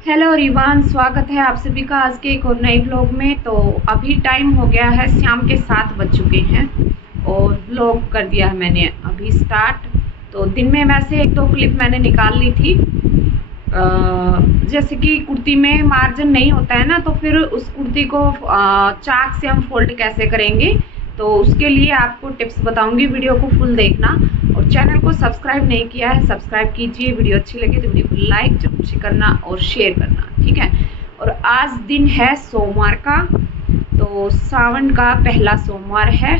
Hello रिवान, स्वागत है आप सभी का आज के एक और नए व्लॉग में। तो अभी टाइम हो गया है, शाम के 7 बज चुके हैं और व्लॉग कर दिया है मैंने अभी स्टार्ट। तो दिन में वैसे एक दो क्लिप मैंने निकाल ली थी। जैसे कि कुर्ती में मार्जिन नहीं होता है ना, तो फिर उस कुर्ती को चाक से हम फोल्ड कैसे करेंगे, तो उसके लिए आपको टिप्स बताऊंगी। वीडियो को फुल देखना और चैनल को सब्सक्राइब नहीं किया है सब्सक्राइब कीजिए। वीडियो अच्छी लगे तो वीडियो को लाइक जरूर से करना और शेयर करना, ठीक है। और आज दिन है सोमवार का, तो सावन का पहला सोमवार है।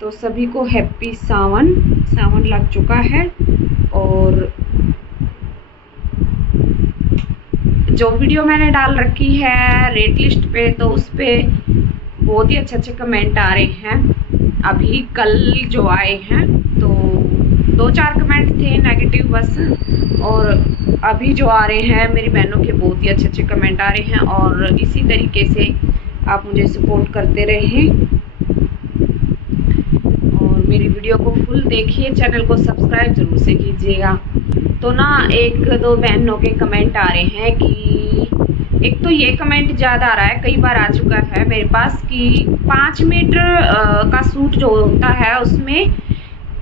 तो सभी को हैप्पी सावन। सावन लग चुका है और जो वीडियो मैंने डाल रखी है रेट लिस्ट पे, तो उस पे बहुत ही अच्छे अच्छे कमेंट आ रहे हैं। अभी कल जो आए हैं तो 2-4 कमेंट थे नेगेटिव बस, और अभी जो आ रहे हैं मेरी बहनों के बहुत ही अच्छे अच्छे कमेंट आ रहे हैं। और इसी तरीके से आप मुझे सपोर्ट करते रहें और मेरी वीडियो को फुल देखिए, चैनल को सब्सक्राइब जरूर से कीजिएगा। तो ना एक दो बहनों के कमेंट आ रहे हैं कि एक तो ये कमेंट ज़्यादा आ रहा है, कई बार आ चुका है मेरे पास कि 5 मीटर का सूट जो होता है उसमें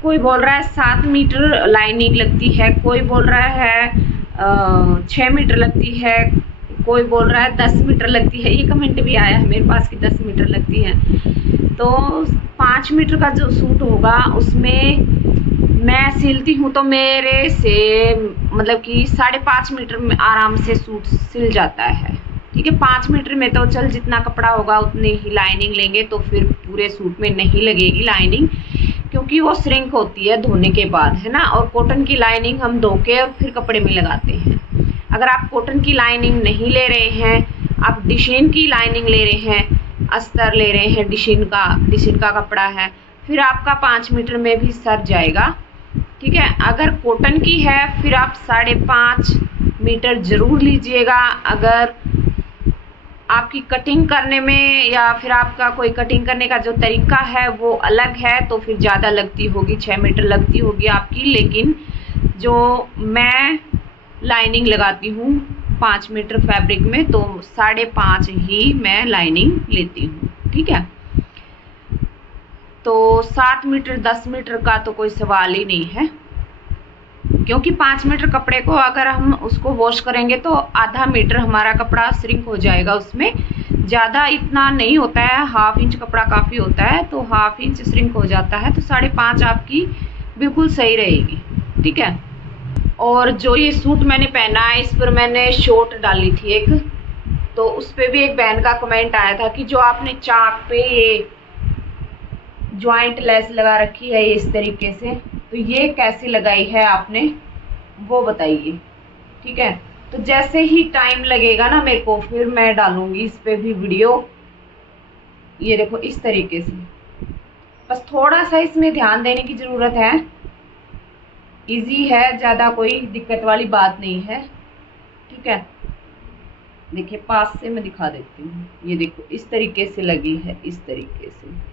कोई बोल रहा है 7 मीटर लाइनिंग लगती है, कोई बोल रहा है 6 मीटर लगती है, कोई बोल रहा है 10 मीटर लगती है। ये कमेंट भी आया है मेरे पास कि 10 मीटर लगती है। तो 5 मीटर का जो सूट होगा उसमें मैं सिलती हूँ तो मेरे से मतलब कि 5.5 मीटर में आराम से सूट सिल जाता है, ठीक है। 5 मीटर में तो चल जितना कपड़ा होगा उतनी ही लाइनिंग लेंगे, तो फिर पूरे सूट में नहीं लगेगी लाइनिंग, क्योंकि वो श्रिंक होती है धोने के बाद, है ना। और कॉटन की लाइनिंग हम धो के और फिर कपड़े में लगाते हैं। अगर आप कॉटन की लाइनिंग नहीं ले रहे हैं, आप डिशीन की लाइनिंग ले रहे हैं, अस्तर ले रहे हैं, डिशीन का कपड़ा है, फिर आपका 5 मीटर में भी सर जाएगा, ठीक है। अगर कॉटन की है फिर आप 5.5 मीटर जरूर लीजिएगा। अगर आपकी कटिंग करने में या फिर आपका कोई कटिंग करने का जो तरीका है वो अलग है तो फिर ज़्यादा लगती होगी, 6 मीटर लगती होगी आपकी। लेकिन जो मैं लाइनिंग लगाती हूँ 5 मीटर फैब्रिक में, तो 5.5 ही मैं लाइनिंग लेती हूँ, ठीक है। तो 7 मीटर 10 मीटर का तो कोई सवाल ही नहीं है, क्योंकि 5 मीटर कपड़े को अगर हम उसको वॉश करेंगे तो आधा मीटर हमारा कपड़ा श्रिंक हो जाएगा। उसमें ज़्यादा इतना नहीं होता है, 1/2 इंच कपड़ा काफ़ी होता है, तो 1/2 इंच श्रिंक हो जाता है। तो 5.5 आपकी बिल्कुल सही रहेगी, ठीक है। और जो ये सूट मैंने पहना है इस पर मैंने शॉर्ट डाली थी एक, तो उस पर भी एक बहन का कमेंट आया था कि जो आपने चाक पे ये ज्वाइंट लेस लगा रखी है इस तरीके से, तो ये कैसे लगाई है आपने वो बताइए, ठीक है। तो जैसे ही टाइम लगेगा ना मेरे को फिर मैं डालूंगी इस पे भी वीडियो। ये देखो इस तरीके से, बस थोड़ा सा इसमें ध्यान देने की जरूरत है। इजी है, ज्यादा कोई दिक्कत वाली बात नहीं है, ठीक है। देखिए पास से मैं दिखा देती हूँ, ये देखो इस तरीके से लगी है, इस तरीके से।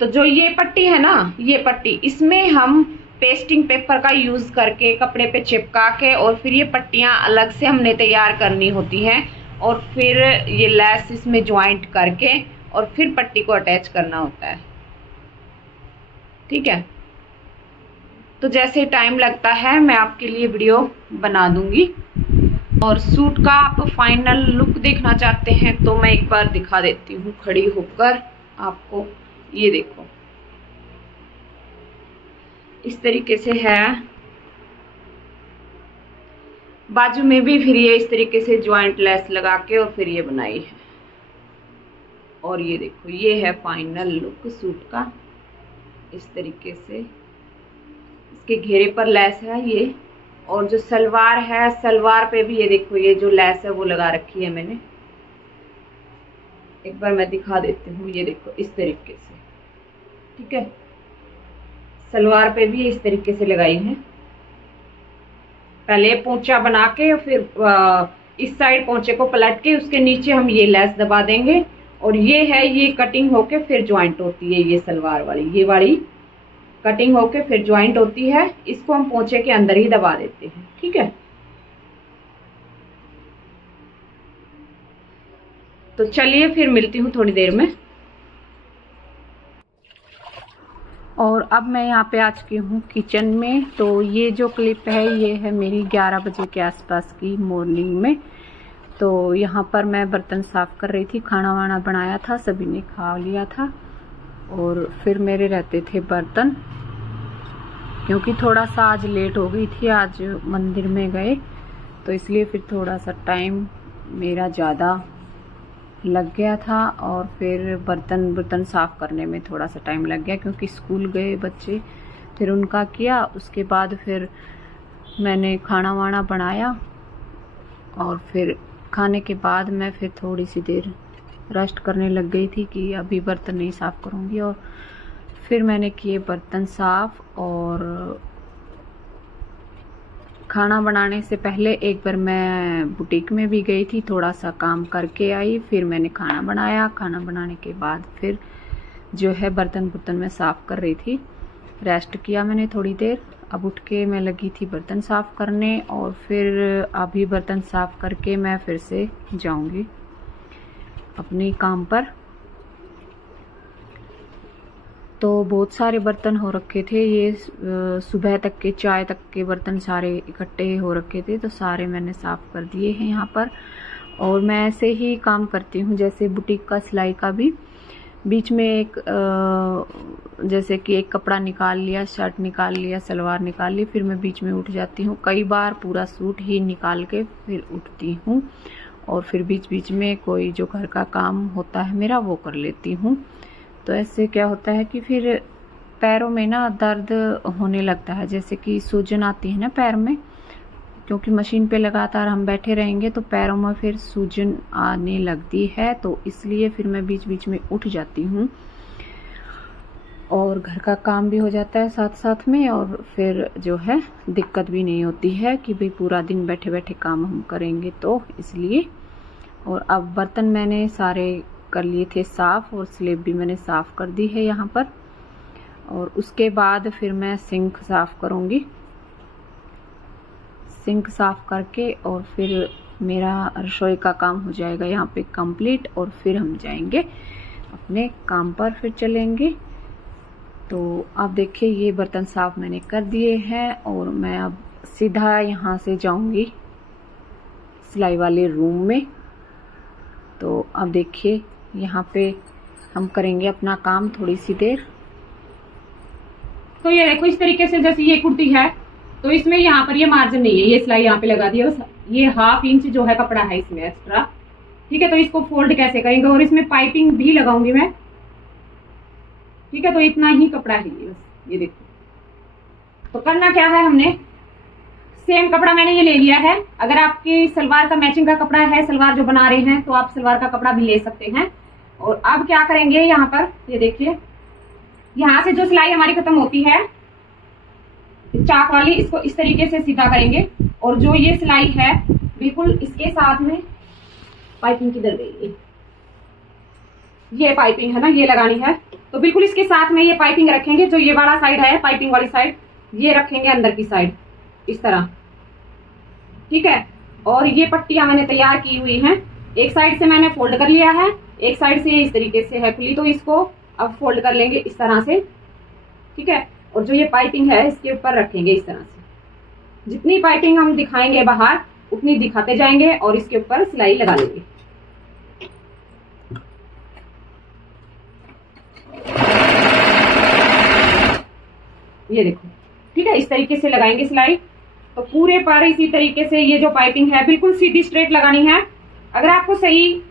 तो जो ये पट्टी है ना, ये पट्टी इसमें हम पेस्टिंग पेपर का यूज करके कपड़े पे चिपका के और फिर ये पट्टियां अलग से हमने तैयार करनी होती हैं, और फिर ये लेस इसमें ज्वाइंट करके और फिर पट्टी को अटैच करना होता है, ठीक है। तो जैसे टाइम लगता है मैं आपके लिए वीडियो बना दूंगी। और सूट का आप फाइनल लुक देखना चाहते हैं तो मैं एक बार दिखा देती हूँ खड़ी होकर आपको। ये देखो इस तरीके से है, बाजू में भी फिर ये इस तरीके से ज्वाइंट लेस लगा के और फिर ये बनाई है। और ये देखो ये है फाइनल लुक सूट का, इस तरीके से इसके घेरे पर लेस है ये। और जो सलवार है, सलवार पे भी ये देखो ये जो लेस है वो लगा रखी है मैंने। एक बार मैं दिखा देती हूँ, ये देखो इस तरीके से, ठीक है। सलवार पे भी इस तरीके से लगाई है, पहले पोंचा बना के फिर इस साइड पोंचे को पलट के उसके नीचे हम ये लेस दबा देंगे। और ये है, ये कटिंग होके फिर ज्वाइंट होती है ये सलवार वाली, ये वाली कटिंग होके फिर ज्वाइंट होती है। इसको हम पोंचे के अंदर ही दबा देते हैं, ठीक है। तो चलिए फिर मिलती हूँ थोड़ी देर में। और अब मैं यहाँ पे आ चुकी हूँ किचन में। तो ये जो क्लिप है ये है मेरी 11 बजे के आसपास की मॉर्निंग में। तो यहाँ पर मैं बर्तन साफ़ कर रही थी, खाना वाना बनाया था, सभी ने खा लिया था। और फिर मेरे रहते थे बर्तन, क्योंकि थोड़ा सा आज लेट हो गई थी, आज मंदिर में गए तो इसलिए फिर थोड़ा सा टाइम मेरा ज़्यादा लग गया था। और फिर बर्तन साफ़ करने में थोड़ा सा टाइम लग गया, क्योंकि स्कूल गए बच्चे, फिर उनका किया, उसके बाद फिर मैंने खाना वाना बनाया। और फिर खाने के बाद मैं फिर थोड़ी सी देर रेस्ट करने लग गई थी कि अभी बर्तन नहीं साफ़ करूँगी। और फिर मैंने किए बर्तन साफ़। और खाना बनाने से पहले एक बार मैं बुटीक में भी गई थी, थोड़ा सा काम करके आई, फिर मैंने खाना बनाया। खाना बनाने के बाद फिर जो है बर्तन मैं साफ़ कर रही थी, रेस्ट किया मैंने थोड़ी देर। अब उठ के मैं लगी थी बर्तन साफ़ करने। और फिर अभी बर्तन साफ़ करके मैं फिर से जाऊंगी अपने काम पर। तो बहुत सारे बर्तन हो रखे थे, ये सुबह तक के चाय तक के बर्तन सारे इकट्ठे हो रखे थे, तो सारे मैंने साफ़ कर दिए हैं यहाँ पर। और मैं ऐसे ही काम करती हूँ, जैसे बुटीक का सिलाई का भी बीच में एक जैसे कि एक कपड़ा निकाल लिया, शर्ट निकाल लिया, सलवार निकाल ली, फिर मैं बीच में उठ जाती हूँ। कई बार पूरा सूट ही निकाल के फिर उठती हूँ। और फिर बीच बीच में कोई जो घर का काम होता है मेरा वो कर लेती हूँ। तो ऐसे क्या होता है कि फिर पैरों में ना दर्द होने लगता है, जैसे कि सूजन आती है ना पैर में, क्योंकि मशीन पे लगातार हम बैठे रहेंगे तो पैरों में फिर सूजन आने लगती है। तो इसलिए फिर मैं बीच बीच में उठ जाती हूँ। और घर का काम भी हो जाता है साथ साथ में, और फिर जो है दिक्कत भी नहीं होती है कि भाई पूरा दिन बैठे बैठे काम हम करेंगे, तो इसलिए। और अब बर्तन मैंने सारे कर लिए थे साफ़, और स्लेब भी मैंने साफ़ कर दी है यहाँ पर। और उसके बाद फिर मैं सिंक साफ़ करूँगी। सिंक साफ़ करके और फिर मेरा रसोई का काम हो जाएगा यहाँ पे कंप्लीट। और फिर हम जाएंगे अपने काम पर, फिर चलेंगे। तो आप देखिए ये बर्तन साफ़ मैंने कर दिए हैं। और मैं अब सीधा यहाँ से जाऊँगी सिलाई वाले रूम में। तो अब देखिए यहाँ पे हम करेंगे अपना काम थोड़ी सी देर। तो ये देखो इस तरीके से, जैसे ये कुर्ती है तो इसमें यहाँ पर ये मार्जिन नहीं है, ये सिलाई यहाँ पे लगा दी है, ये 1/2 इंच जो है कपड़ा है इसमें एक्स्ट्रा, ठीक है। तो इसको फोल्ड कैसे करेंगे, और इसमें पाइपिंग भी लगाऊंगी मैं, ठीक है। तो इतना ही कपड़ा है ये, बस ये देखो। तो करना क्या है, हमने सेम कपड़ा मैंने ये ले लिया है। अगर आपकी सलवार का मैचिंग का कपड़ा है, सलवार जो बना रहे हैं, तो आप सलवार का कपड़ा भी ले सकते हैं। और अब क्या करेंगे, यहाँ पर ये देखिए, यहाँ से जो सिलाई हमारी खत्म होती है चाक वाली, इसको इस तरीके से सीधा करेंगे। और जो ये सिलाई है बिल्कुल इसके साथ में पाइपिंग किधर गई, ये पाइपिंग है ना, ये लगानी है। तो बिल्कुल इसके साथ में ये पाइपिंग रखेंगे, जो ये वाला साइड है पाइपिंग वाली साइड, ये रखेंगे अंदर की साइड इस तरह, ठीक है। और ये पट्टियां मैंने तैयार की हुई हैं, एक साइड से मैंने फोल्ड कर लिया है, एक साइड से इस तरीके से है खुली, तो इसको अब फोल्ड कर लेंगे इस तरह से, ठीक है। और जो ये पाइपिंग है इसके ऊपर रखेंगे इस तरह से। जितनी पाइपिंग हम दिखाएंगे बाहर उतनी दिखाते जाएंगे और इसके ऊपर सिलाई लगा लेंगे। ये देखो, ठीक है, इस तरीके से लगाएंगे सिलाई। तो पूरे पर इसी तरीके से ये जो पाइपिंग है बिल्कुल सीधी स्ट्रेट लगानी है। अगर आपको सही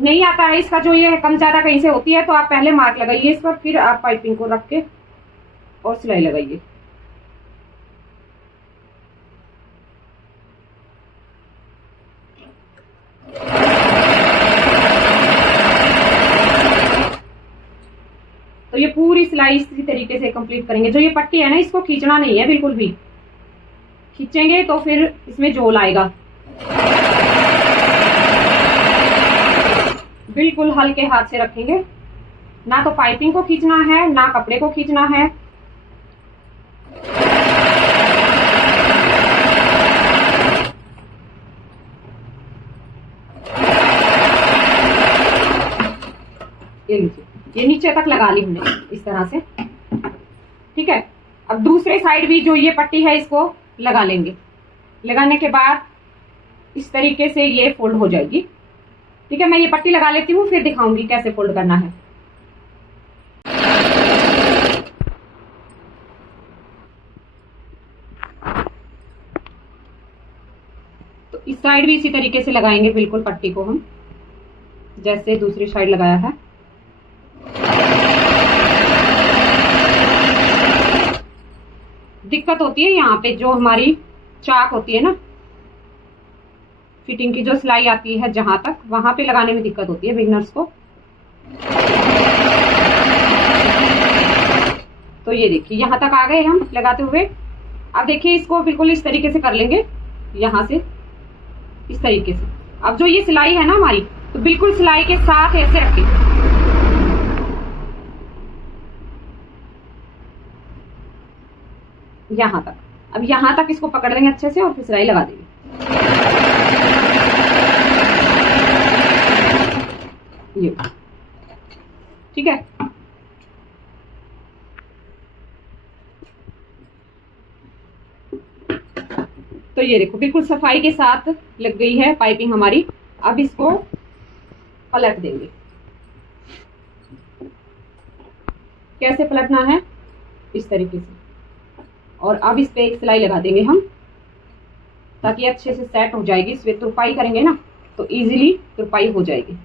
नहीं आता है, इसका जो ये कम ज्यादा कहीं से होती है, तो आप पहले मार्क लगाइए इस पर, फिर आप पाइपिंग को रख के और सिलाई लगाइए। तो ये पूरी सिलाई इसी तरीके से कंप्लीट करेंगे। जो ये पट्टी है ना, इसको खींचना नहीं है बिल्कुल भी, खींचेंगे तो फिर इसमें झोल आएगा। बिल्कुल हल्के हाथ से रखेंगे, ना तो पाइपिंग को खींचना है ना कपड़े को खींचना है, नीचे तक लगा ली हमने इस तरह से। ठीक है, अब दूसरे साइड भी जो ये पट्टी है इसको लगा लेंगे। लगाने के बाद इस तरीके से ये फोल्ड हो जाएगी। ठीक है, मैं ये पट्टी लगा लेती हूँ, फिर दिखाऊंगी कैसे फोल्ड करना है। तो इस साइड भी इसी तरीके से लगाएंगे बिल्कुल पट्टी को हम, जैसे दूसरी साइड लगाया है। दिक्कत होती है यहाँ पे जो हमारी चाक होती है ना, फिटिंग की जो सिलाई आती है जहां तक, वहां पे लगाने में दिक्कत होती है बिगनर्स को। तो ये देखिए यहां तक आ गए हम लगाते हुए। अब देखिए इसको बिल्कुल इस तरीके से कर लेंगे, यहां से इस तरीके से। अब जो ये सिलाई है ना हमारी, तो बिल्कुल सिलाई के साथ ऐसे रखें, यहां तक। अब यहां तक इसको पकड़ देंगे अच्छे से और फिर सिलाई लगा देंगे। ये ठीक है। तो ये देखो बिल्कुल सफाई के साथ लग गई है पाइपिंग हमारी। अब इसको पलट देंगे। कैसे पलटना है, इस तरीके से। और अब इस पे एक सिलाई लगा देंगे हम, ताकि अच्छे से सेट हो जाएगी। इस पे तुरपाई करेंगे ना तो इजीली तुरपाई हो जाएगी।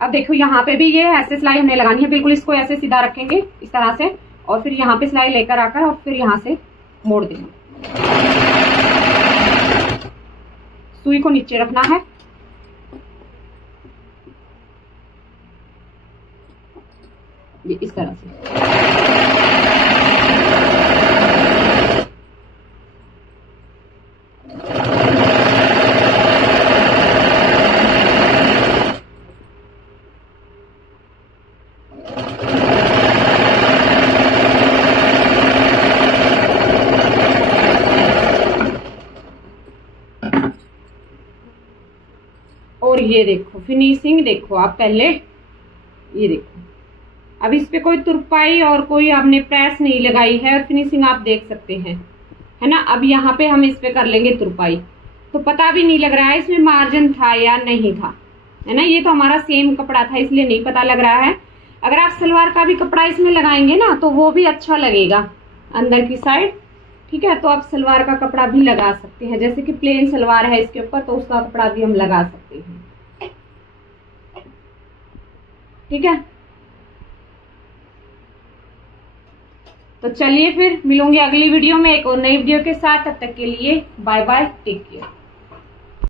अब देखो यहाँ पे भी ये ऐसे सिलाई हमने लगानी है, बिल्कुल इसको ऐसे सीधा रखेंगे इस तरह से, और फिर यहाँ पे सिलाई लेकर आकर और फिर यहाँ से मोड़ देंगे। सुई को नीचे रखना है, ये इस तरह से। और ये देखो फिनिशिंग देखो आप पहले, ये देखो अब इस पे कोई तुरपाई और कोई आपने प्रेस नहीं लगाई है, और फिनिशिंग आप देख सकते हैं, है ना। अब यहाँ पे हम इस पे कर लेंगे तुरपाई, तो पता भी नहीं लग रहा है इसमें मार्जिन था या नहीं था, है ना। ये तो हमारा सेम कपड़ा था इसलिए नहीं पता लग रहा है। अगर आप सलवार का भी कपड़ा इसमें लगाएंगे ना तो वो भी अच्छा लगेगा अंदर की साइड। ठीक है, तो आप सलवार का कपड़ा भी लगा सकते हैं, जैसे कि प्लेन सलवार है इसके ऊपर, तो उसका कपड़ा भी हम लगा सकते हैं। ठीक है, तो चलिए फिर मिलूंगी अगली वीडियो में एक और नई वीडियो के साथ। तब तक के लिए बाय बाय, टेक केयर।